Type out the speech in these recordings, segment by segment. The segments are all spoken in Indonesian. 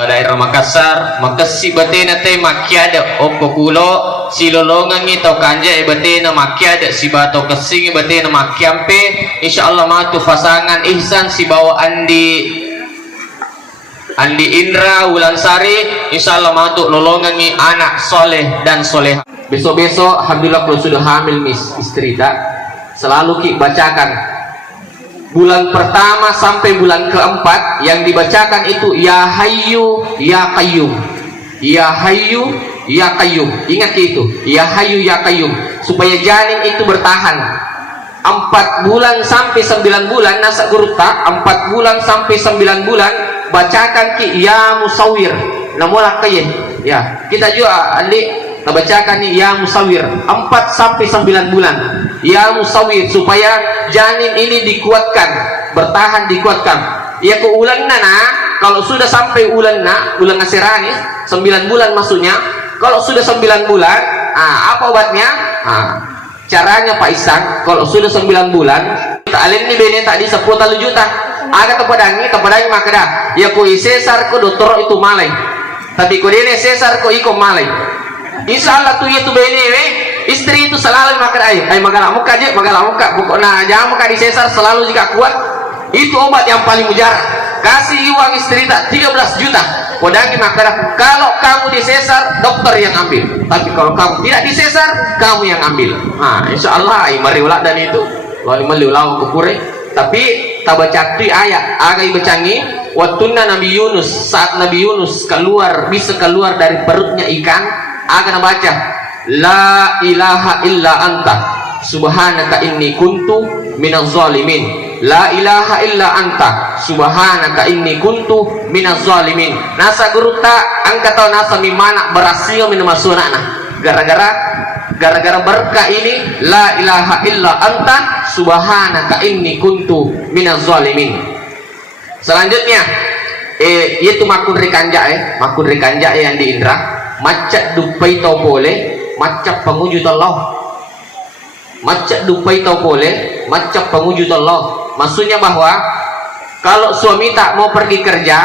daerah Makassar makasi batena te makiada oppo kulo silolongan tau kanja batena makiada si bato kesing batena makiampe insyaallah matu pasangan ihsan si bawa Andi Indra Wulansari insyaallah matu lolongan anak soleh dan soleha. Besok-besok alhamdulillah kalau sudah hamil istri tak selalu ki bacakan bulan pertama sampai bulan keempat yang dibacakan itu ya hayyu ya qayyum, ya hayyu ya qayyum. Ingat itu ya hayyu ya qayyum supaya janin itu bertahan 4 bulan sampai 9 bulan. Nasa guru tak 4 bulan sampai 9 bulan bacakan ki ya musawir namolak kaya ya kita juga adik bacakan nih ya musawir 4 sampai 9 bulan ya musawir supaya janin ini dikuatkan, bertahan, dikuatkan. Ya ke ulan nana kalau sudah sampai ulan nasirani 9 bulan maksudnya. Kalau sudah 9 bulan apa obatnya? Caranya Pak Isan kalau sudah 9 bulan alin ni bene tadi 10 juta agak tepadangi maka dah ya ku sesar ko dokter itu malai tapi ko dene sesar ko iko malai insyaallah tu itu bene istri itu selalu makan ay magala muka je magala muka pokoknya jangan muka di sesar selalu jika kuat itu obat yang paling mujarab. Kasih uang istri tak 13 juta kodagi maka kalau kamu di sesar dokter yang ambil tapi kalau kamu tidak di sesar kamu yang ambil. Insyaallah ay mariulah dan itu lalu meliulah kukure tapi tabacakti ayat agai bacangi watunna Nabi Yunus saat Nabi Yunus bisa keluar dari perutnya ikan akan baca la ilaha illa anta subhanaka inni kuntu minaz zalimin, la ilaha illa anta subhanaka inni kuntu minaz zalimin. Nasa guru tak angkat tahu nasa mimana berhasil minamasunana gara-gara berkah ini la ilaha illa anta subhanaka inni kuntu minaz zalimin. Selanjutnya yaitu makun rikanja yang di Indra macet dupai tau boleh macet pengwujud Allah, macet dupai tau boleh macet pengwujud Allah. Maksudnya bahwa kalau suami tak mau pergi kerja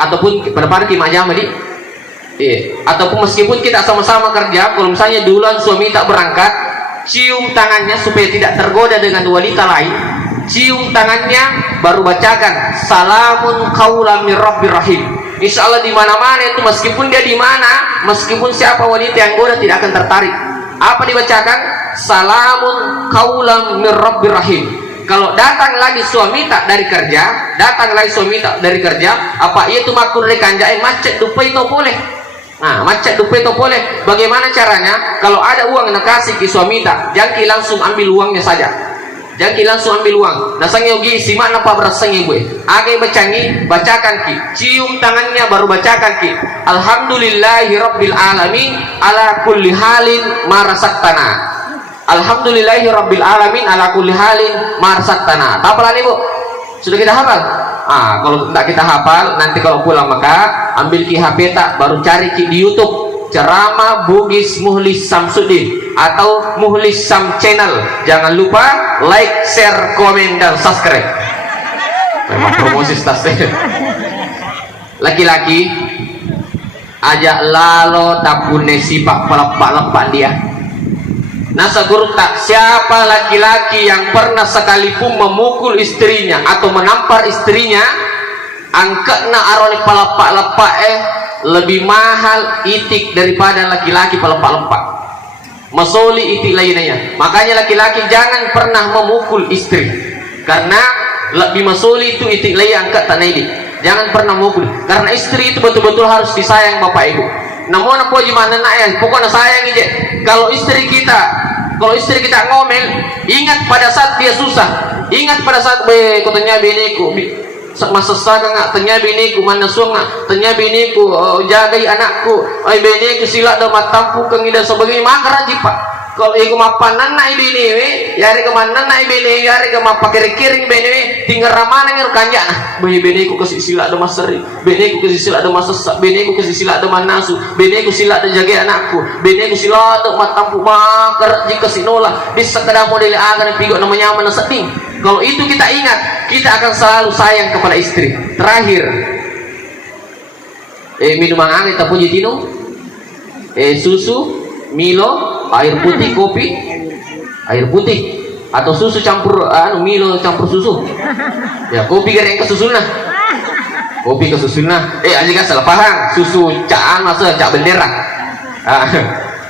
ataupun berparti macam tadi ataupun meskipun kita sama-sama kerja, kalau misalnya duluan suami tak berangkat, cium tangannya supaya tidak tergoda dengan wanita lain, cium tangannya baru bacakan salamun qaulan mir rabbir rahim. Insyaallah di mana-mana itu meskipun dia di mana, meskipun siapa wanita yang goda tidak akan tertarik. Apa dibacakan? Salamun qaulan mir rabbir rahim. Kalau datang lagi suami tak dari kerja, apa itu makul rekanjain macet dupai to boleh. Macet dupai to boleh. Bagaimana caranya? Kalau ada uang nak kasih ke suami tak, jangan langsung ambil uangnya saja. Jangan langsung ambil uang. Nasang yogi simak napa berasang ibu. Agai bacakan ki. Cium tangannya baru bacakan ki. Alhamdulillahi rabbil alamin ala kulli halin marasaktana. Alhamdulillahi rabbil alamin ala kulli halin marasaktana. Apa lagi bu? Sudah kita hafal? Kalau tidak kita hafal, nanti kalau pulang maka ambil ki HP tak, baru cari ki di YouTube ceramah Bugis Muhlis Samsudin atau Muhlis Sam Channel. Jangan lupa like, share, komen, dan subscribe. Memang promosi stasiun. Laki-laki ajak lalo tapune sipak pelepak-lepak dia. Nasa guru tak siapa laki-laki yang pernah sekalipun memukul istrinya atau menampar istrinya angkatna arone pelepak-lepak lebih mahal itik daripada laki-laki pelepak-lepak. Masoli itik lainnya. Makanya laki-laki jangan pernah memukul istri karena lebih masoli itu itik lain angkat tanah ini. Jangan pernah memukul karena istri itu betul-betul harus disayang bapak ibu. Namun apa gimana nak pokoknya sayang aja. Kalau istri kita ngomel, ingat pada saat dia susah, ingat pada saat katanya biniku masa saga nggak tanya biniku mana suang tanya biniku jagai anakku biniku sila dah matampu kengida sebagainya makara jipa. Kalau iku mapanan naik bini yari kemana naik bini yari kemapa kiri-kiri bini tinggal ramana ngir kanja nah biniku kasih sila dah maseri biniku kasih sila dah masesak biniku kasih sila dah manasu biniku sila dah jaga anakku biniku sila dah matampu makar jika sinolah bisa kada model agar pigo namanya mana sedih. Kalau itu kita ingat, kita akan selalu sayang kepada istri. Terakhir minuman anget tapi tino, susu, Milo, air putih, kopi, air putih atau susu campur Milo campur susu. Ya, kopi gara yang kesusun nah. Kopi kesusun nah. Aja kan salah paham. Susu caan masa cak bendera.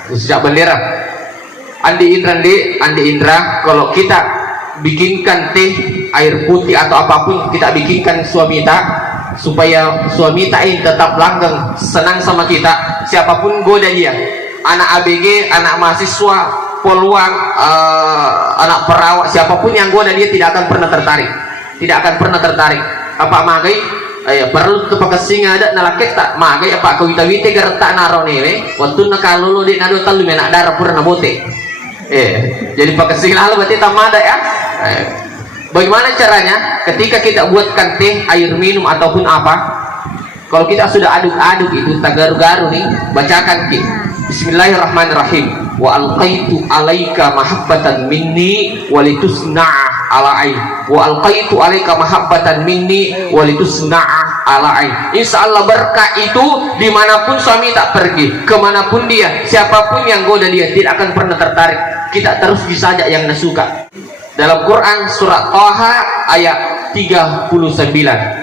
Susu cak bendera. Andi Indra, kalau kita bikinkan teh, air putih atau apapun kita bikinkan suami kita supaya suami kita ini tetap langgeng, senang sama kita, siapapun goda dia, anak ABG, anak mahasiswa, peluang, anak perawat, siapapun yang goda dia tidak akan pernah tertarik. Apa magai perlu tepak singa ada nalaket tak magai apa kau wite gar tak naro nene waktu nakalulu di nado talu menak darah purna bote. Jadi pakai singa lalu berarti tamada ya. Bagaimana caranya? Ketika kita buatkan teh, air minum ataupun apa, kalau kita sudah aduk-aduk itu tagaru-garu nih, bacakan ki Bismillahirrahmanirrahim. Wa alqaitu alaika mahabbatan minni walitusna'a ala ain. Wa alqaitu alaika mahabbatan minni walitusna'a ala ain. Insyaallah berkah itu dimanapun suami tak pergi, kemanapun dia, siapapun yang goda dia tidak akan pernah tertarik. Kita terus disajak yang nasuka. Dalam Quran surat Thaha ayat 39.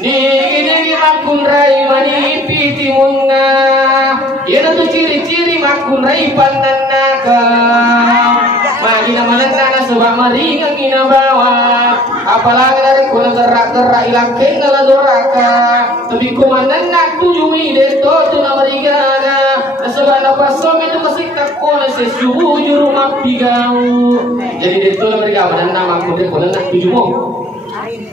Nigi makun rai mani piti munna, yana tu ciri-ciri makun rai pandanaka. Magina manana sebab maringan ina bawa, apalagi dari kuna gerak-gerak ilang kenal doraka. Tapi kumanana tujumi deto tu namarigana, sebab apa som itu kesikap kona sesujur mapigau. Jadi deto namarigana dan nama aku deto nak tujumu.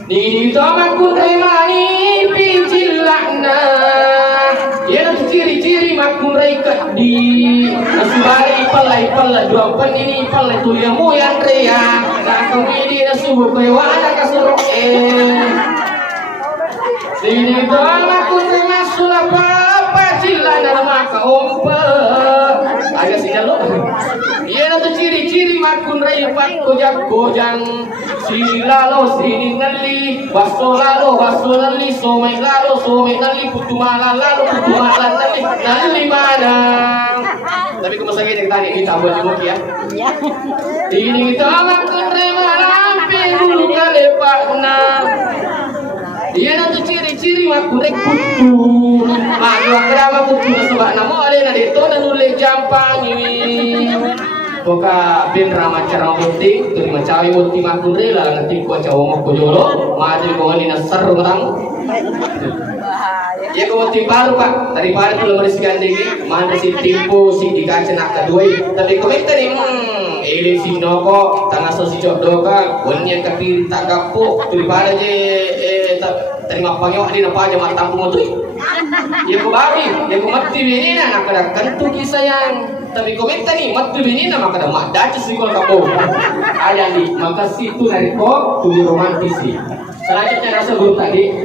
Di tomak kunremani pincilakna, ya ciri-ciri makurai kadi. Nasibari palai dua penini palai tu yang moyang rea. Nak kemidi nasubuh kewana kasurok Di tomak kunremani sulapa cilana maka ompa. Agak sinalo. Ya tu ciri-ciri makun raipat kojang sini lalo sini nali baso nali somai nali putumala nali mana. Tapi kemasa gini tadi kita buat jemuk ya. Ini kita makun raipat dulu kali pak benar. Dia tu ciri-ciri makun putu. Maka kerama putu sebab nama ada nade to dan nulis jampang ini. Poka bin rama cara penting tu macawi muti makun rela nanti ko cawo mo ko jolo mati ko ni nasar orang. Ya ko muti baru pak daripada tu lemeris gandeng ni mana si timpo si dikaca nak kedua tapi ko ni ele si noko tangah so si jodoh ka wonnya kapil tak kapuk daripada je terima pangyo di napa aja mata kamu tu. Ya ko baru ya ko mati ni nak kada tentu kisah yang tapi komentar nih mati ini nama kada mak dace sih kalau kamu ayah nih maka situ dari kok tuh romantis sih. Selanjutnya rasa guru tadi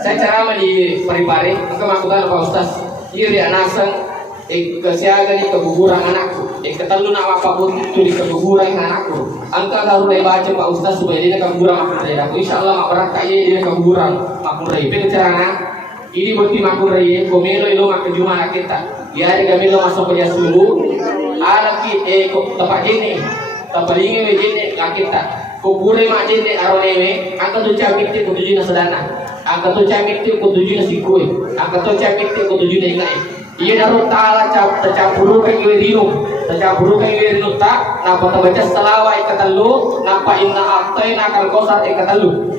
saya ceramah di Parepare maka maksudnya Pak Ustaz iri anasang kesiaga di keguguran anakku ketalu nak apapun itu di keguguran anakku angka kalau baca Pak Ustaz supaya dia keguguran aku insyaallah mak berat kayak dia keguguran makmur rai pencerana ini bukti makmur rai komelo ilo mak kejuma kita Yari kami lo masuk kerja sungguh, ala ki tempat ini, tempat ini begini kita, kubure mak ini aronewe, angkat tu camik tu kutujuh sedana, angkat tu camik tu kutujuh sikui, angkat tu camik tu kutujuh ingai. Ia daru taala tercampur kan iwirinu tak, napa terbaca selawai katalu, napa inna aktai nakal kosar katalu.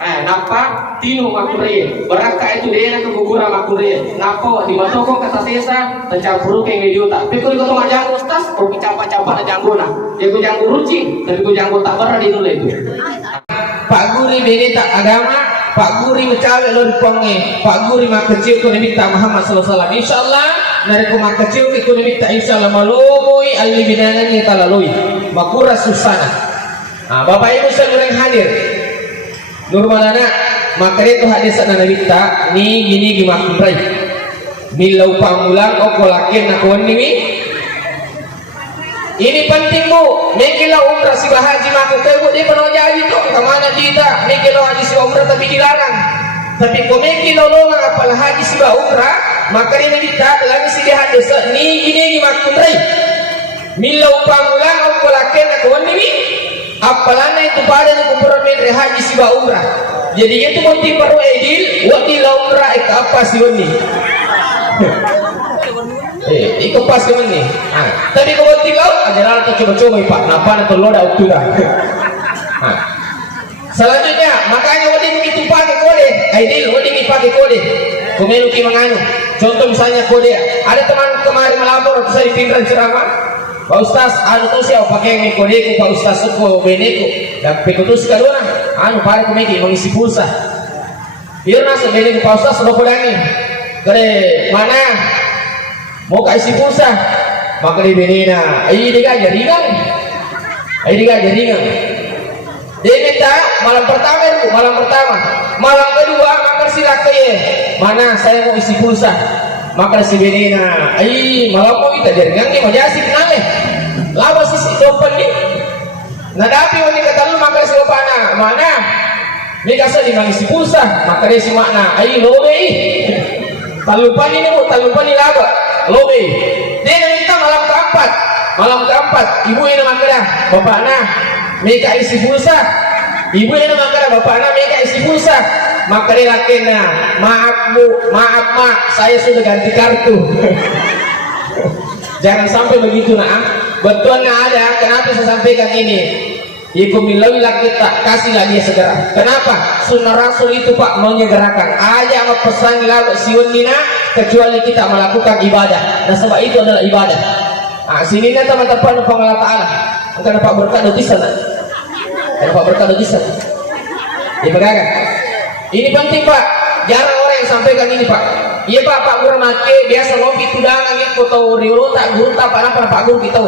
Napa tinu makureye beraka itu dia nak keguguran makureye napa di matoko kata sesa tercampur ke video tak tapi kalau kau majang ustaz kau capa-capa na janggo na dia ku janggo ruci tapi ku janggo tak pernah di itu Pak Guri beda tak agama Pak Guri mencawe lo diponge Pak Guri mak kecil ku minta Muhammad sallallahu alaihi wasallam insyaallah dari ku mak kecil ku minta insyaallah malui alli bidanan ni talalui makura susana Bapak Ibu sekalian hadir Nurmalana maka itu hadis sana kita ni gini gimana pray nilau pamulang okolakin nakon ini penting bu nikilau umrah si bahaji maku tebu di penoja itu kemana kita nikilau haji siwa umrah tapi dilarang. Tapi komeki lolongan apal haji siwa umrah, maka dia minta lagi si dia desa ni gini makumrai. Milau pangulang au kolaken aku ni apalana itu pada ni kumpulan men haji siwa umrah. Jadi itu motif baru edil, wati la umrah apa sih ni? Iko pas ke ni. Tapi kalau tinggal ajaran tu coba-coba ipak. Napa nak telur dah utuh dah. Selanjutnya, makanya wading itu pakai kode. Aidil wading itu pakai kode. Komenu ki manganu. Contoh misalnya kode. Ada teman kemarin melapor atau saya dipindah ceramah. Pak Ustaz, tu siapa pakai kode ku Pak Ustaz ko beneku. Dan pekutus kaduna. Para komiki mengisi pulsa. Biar nasa beneku Pak Ustaz lo kodani. Kare mana? Mau kasih pulsa, maka di benina, ini dia jaringan, Dia minta malam pertama, malam kedua maka silakan ya. Mana saya mau isi pulsa, maka si benina, malam mau kita jaringan ni macam asik nale, lama sih dopen ni, nadapi wanita kata lu maka si opana, mana, ni kasih di isi pulsa, maka dia si makna, lobe, talupan ini laba. Lobe, dia minta malam keempat, ibu ini makanya, bapak nah, mereka isi pulsa, ibu ini makanya, bapak nah, mereka isi pulsa, maka dia lakinya, maaf mak, saya sudah ganti kartu. Jangan sampai begitu nah, betul nggak ada, kenapa saya sampaikan ini? Ikumilawi lagi tak kasih lagi segera. Kenapa? Sunnah Rasul itu Pak menyegerakan. Aja sama pesan lalu siun nina kecuali kita melakukan ibadah. Dan sebab itu adalah ibadah. Sini nih teman-teman pengelola Taala. Engkau dapat berkat di sana. Dapat berkat di sana. Dipegang. Ini penting Pak. Jarang orang yang sampaikan ini Pak. Iya Pak Guru make biasa lopi tudangan itu atau riulo tak guru tak apa Pak Guru kita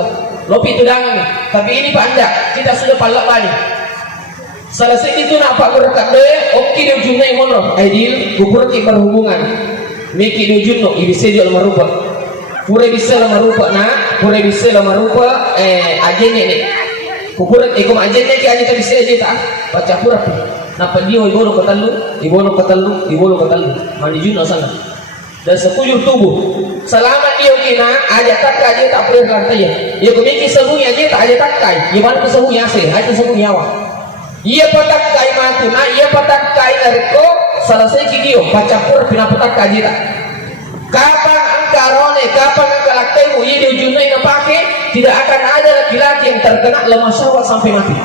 lopi tudangan nih. Tapi ini Pak anda kita sudah palak balik. Selesai itu nak Pak Guru kat deh. Oke dia ujungnya yang mono. Aidil kubur ki berhubungan. Miki dia ujung no. Ibisa jual merupa. Pura bisa lah merupa ajennya nih. Kubur ikum ajennya ki aja bisa aja tak. Baca pura pi. Napa dia ibono katalu. Mandi juno sana. Dan sekujur tubuh selama dia kena aja tak aja tak boleh lantai ya kumiki sembunyi aja tak aja tak kai ya mana sembunyi asih itu sembunyi awak ia patak kai matuna ia patak kai nariko selesai kidio baca pur pina patak kai tak kapan angkarone kapan angkalaktemu ia di ujungnya yang pakai tidak akan ada laki-laki yang terkena lemah syahwat sampai mati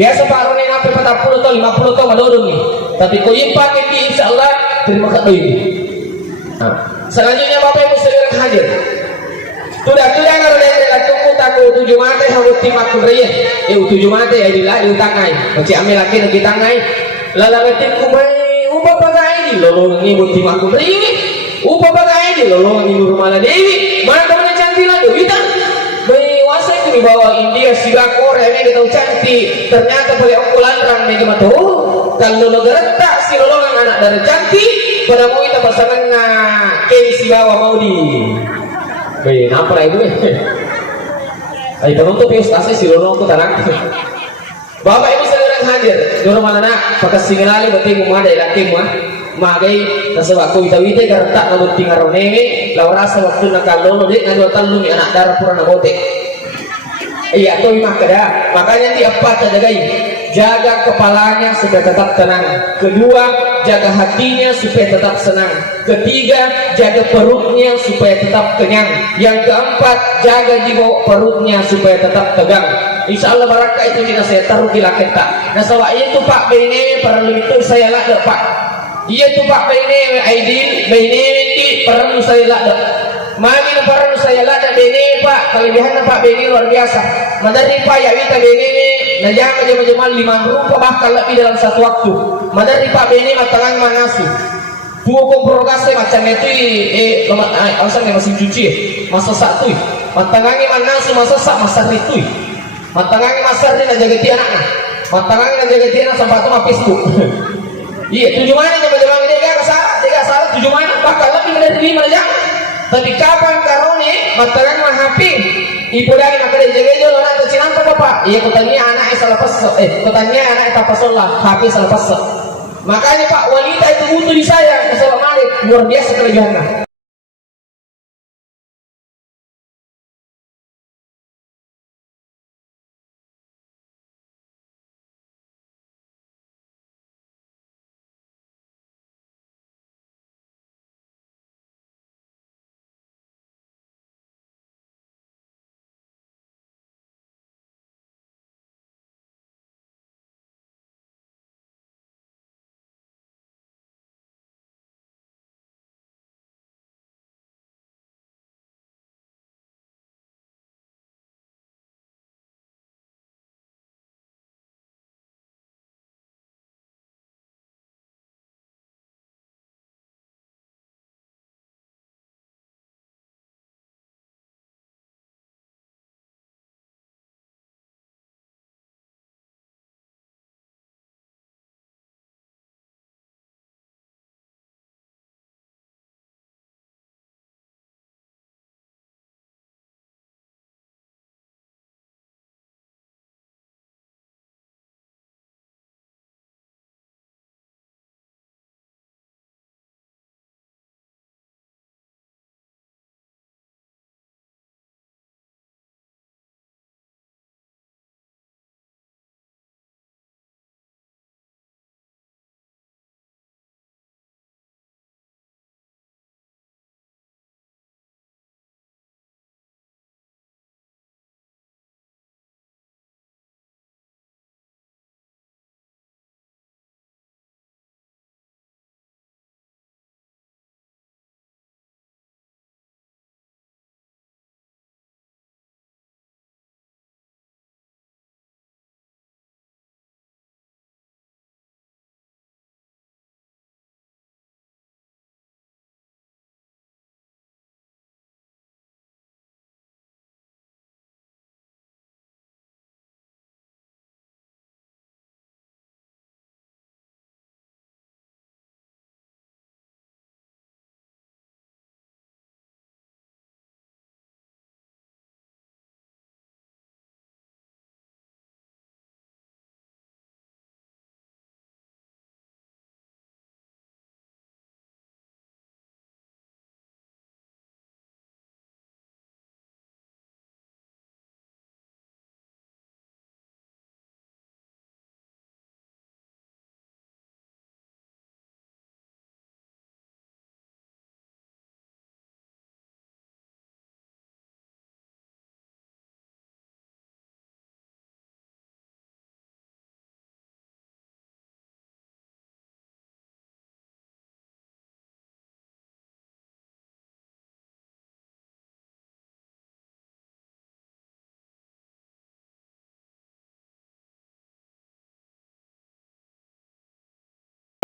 biasa Pak Rone sampai 40 atau 50 tahun madodong nih tapi kau yang pakai di insyaallah terima kasih ini. Selanjutnya Bapak Ibu sekalian hadir. Sudah kalau dia tunggu takut 7 mata harus timak kurian. 7 mata ya diutangai. Macam ambil lagi nak ditangai. Lalangatin kumai upa pakai di lolong ni buat timak kurian. Upa pakai di lolong ni rumah Dewi. Mana temannya cantik lah Dewita. Bayi wasai kini bawa India Singapura ini kita cantik. Ternyata pakai ukuran rang ni cuma tu. Kalau negara tak si lolongan anak dari cantik. Pada mau kita pasangan kini si bawa mau di. Baik, nampak itu. Ayo penonton pius si lolong aku tanang. Bapak Ibu sekalian hadir. Dulu mana nak pakai singalali berarti mau ada laki mah. Magai nasabak ko wita-wita karta na bunting aronenge laurasa waktu nakalono di ngadu talung anak darah pura nabote. Iya to makada. Makanya ti apa jagai jaga kepalanya supaya tetap tenang. Kedua, jaga hatinya supaya tetap senang. Ketiga, jaga perutnya supaya tetap kenyang. Yang keempat, jaga jiwa perutnya supaya tetap tegang. Insya Allah baraka itu tidak saya taruh di laketa. Nah sawah itu Pak Bene perlu itu saya lada Pak. Iya tuh Pak Bene Aidil Bene itu perlu saya lada. Mami perlu saya lada Bene Pak. Kelebihan Pak Bene luar biasa. Madari Pak ya kita Bene najama jama-jama 5 rupa bahkan lebih dalam satu waktu. Madari Pak Bene matangan manasu. Dua komprogase macam itu alasan masih cuci masa satu. Matangangi manasu masa sak masa itu. Matangangi masa dia jaga ti anak. Matangangi jaga ti anak sampai tu Facebook. Iya, tujuannya jama-jama dia salah tujuannya bahkan lebih dari 5 jam. Tapi kapan karone matangan mah happy. Ibu dari maka dia jaga jo orang tu cinanta bapak. Iya kutanya anak salah pasal. Kutanya anak tak pasal lah, happy salah pasal. Makanya Pak, wanita itu butuh disayang. Assalamualaikum, luar biasa kelebihannya.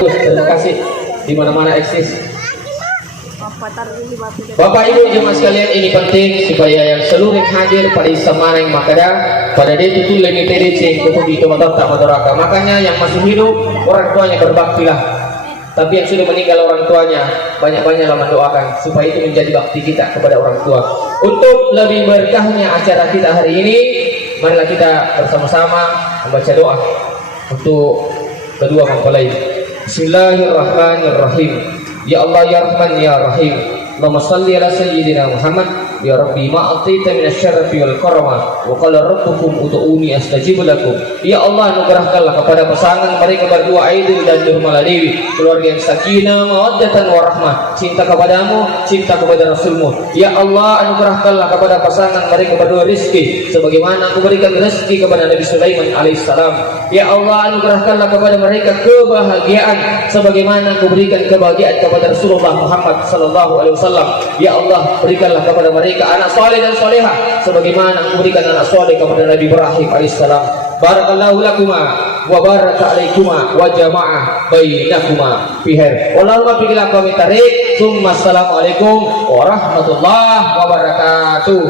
Terima kasih di mana-mana eksis. Bapak Ibu jemaah sekalian, ini penting supaya yang seluruh hadir pada istamana yang makada pada dia itu lebih TDC untuk itu motor tak motoraka. Makanya yang masih hidup orang tuanya berbaktilah. Tapi yang sudah meninggal orang tuanya banyak-banyaklah mendoakan supaya itu menjadi bakti kita kepada orang tua. Untuk lebih berkahnya acara kita hari ini, marilah kita bersama-sama membaca doa untuk kedua mempelai. Bismillahirrahmanirrahim. Ya Allah ya Rahman ya Rahim. Allahumma salli ala sayyidina Muhammad. Ya Rabbi ma atita min asy-syarfi wal karama wa qala rabbukum ud'uni astajib lakum. Ya Allah anugerahkanlah kepada pasangan mereka berdua Aidil dan Nurmala Dewi keluarga yang sakinah mawaddatan warahmah, cinta kepadamu, cinta kepada Rasulmu. Ya Allah anugerahkanlah kepada pasangan mereka berdua rezeki sebagaimana Engkau berikan rezeki kepada Nabi Sulaiman alaihissalam. Ya Allah anugerahkanlah kepada mereka kebahagiaan sebagaimana Engkau berikan kebahagiaan kepada Rasulullah Muhammad sallallahu alaihi wasallam. Ya Allah berikanlah kepada mereka anak soleh dan soleha sebagaimana Engkau berikan anak soleh kepada Nabi Ibrahim alaihissalam. Barakallahu lakuma wa baraka alaikuma wa jamaah bainakuma fi khair. Wallahu billahi wa tarik. Assalamualaikum warahmatullahi wabarakatuh.